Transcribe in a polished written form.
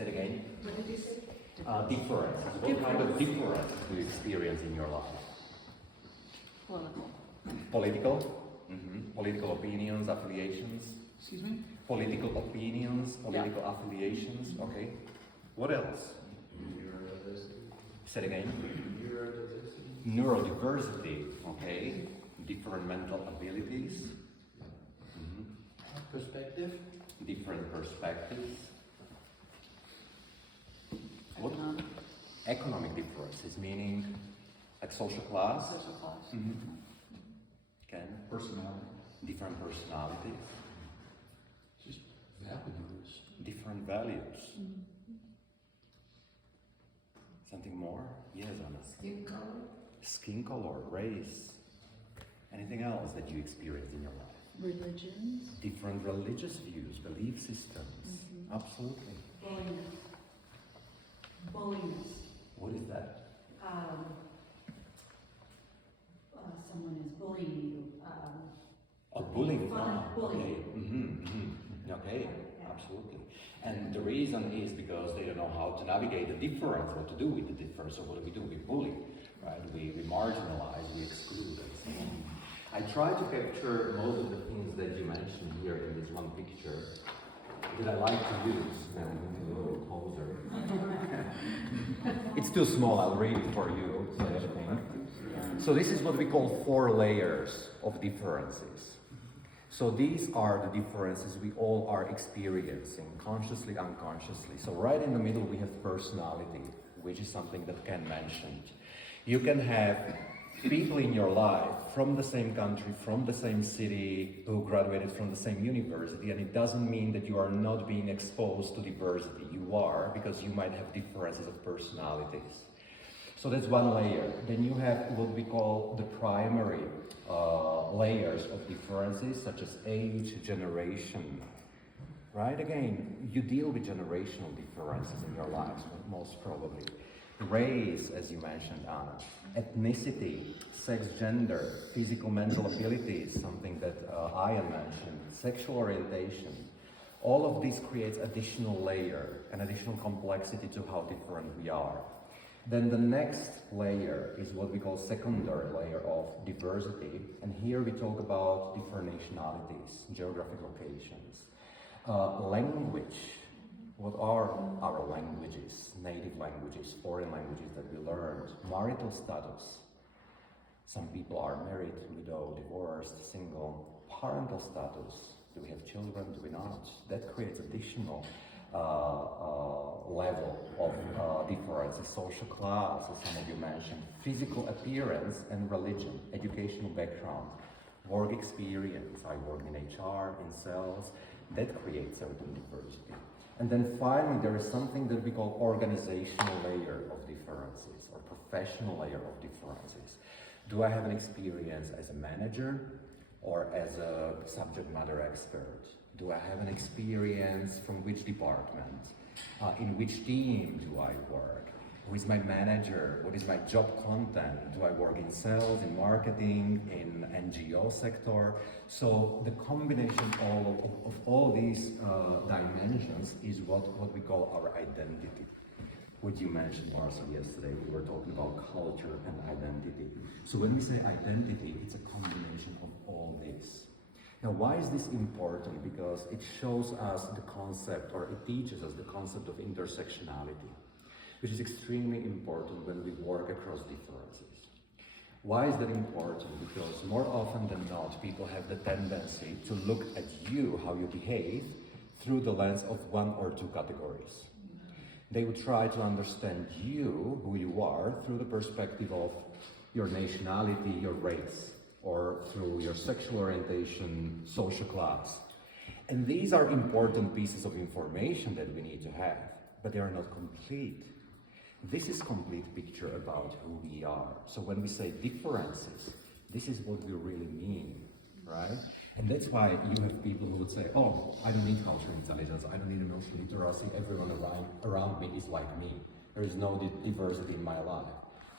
Say it again. What did you say? Difference. What kind of difference do you experience in your life? Political. Political? Political opinions, affiliations? Excuse me? Political opinions, political affiliations, okay. What else? Say it again. Neurodiversity, okay. Different mental abilities. Perspective? Different perspectives. What? Economic. Economic differences, meaning like social class? Social class. Okay. Personality? Different personalities. Just values. Different values. Something more? Yes, Anna. Skin color. Skin color, race. Anything else that you experience in your life? Religions. Different religious views, belief systems. Absolutely. Bulliness. Bulliness. What is that? Someone is bullying you. Bullying. Fun of bullying. Okay. Okay, Yeah. absolutely. And the reason is because they don't know how to navigate the difference, what to do with the difference. So what do? We bully, right? We marginalize, we exclude. I try to capture most of the things that you mentioned here in this one picture that I like to use. Now I'm going to go a little closer. It's too small, I'll read it for you. So this is what we call 4 layers of differences. So these are the differences we all are experiencing, consciously, unconsciously. So right in the middle we have personality, which is something that Ken mentioned. You can have people in your life from the same country, from the same city, who graduated from the same university, and it doesn't mean that you are not being exposed to diversity. You are, because you might have differences of personalities. So that's one layer. Then you have what we call the primary layers of differences, such as age, generation, right? Again, you deal with generational differences in your lives, most probably. Race, as you mentioned, Anna. Ethnicity, sex, gender, physical, mental abilities, something that Ian mentioned, sexual orientation. All of this creates additional layer and additional complexity to how different we are. Then the next layer is what we call secondary layer of diversity. And here we talk about different nationalities, geographic locations, language. What are our languages, native languages, foreign languages that we learned? Marital status. Some people are married, widow, divorced, single. Parental status. Do we have children? Do we not? That creates additional level of differences. Social class, as some of you mentioned. Physical appearance and religion. Educational background. Work experience. I work in HR, in sales. That creates certain diversity. And then finally, there is something that we call organizational layer of differences or professional layer of differences. Do I have an experience as a manager or as a subject matter expert? Do I have an experience from which department? In which team do I work? Who is my manager? What is my job content? Do I work in sales, in marketing, in NGO sector? So the combination of all these dimensions is what we call our identity. What you mentioned, Marcel, yesterday, we were talking about culture and identity. So when we say identity, it's a combination of all this. Now, why is this important? Because it shows us the concept, or it teaches us the concept of intersectionality, which is extremely important when we work across differences. Why is that important? Because more often than not, people have the tendency to look at you, how you behave, through the lens of 1 or 2 categories. They would try to understand you, who you are, through the perspective of your nationality, your race, or through your sexual orientation, social class. And these are important pieces of information that we need to have, but they are not complete. This is complete picture about who we are. So when we say differences, this is what we really mean, right? And that's why you have people who would say, oh, I don't need cultural intelligence, I don't need emotional literacy, everyone around me is like me. There is no diversity in my life.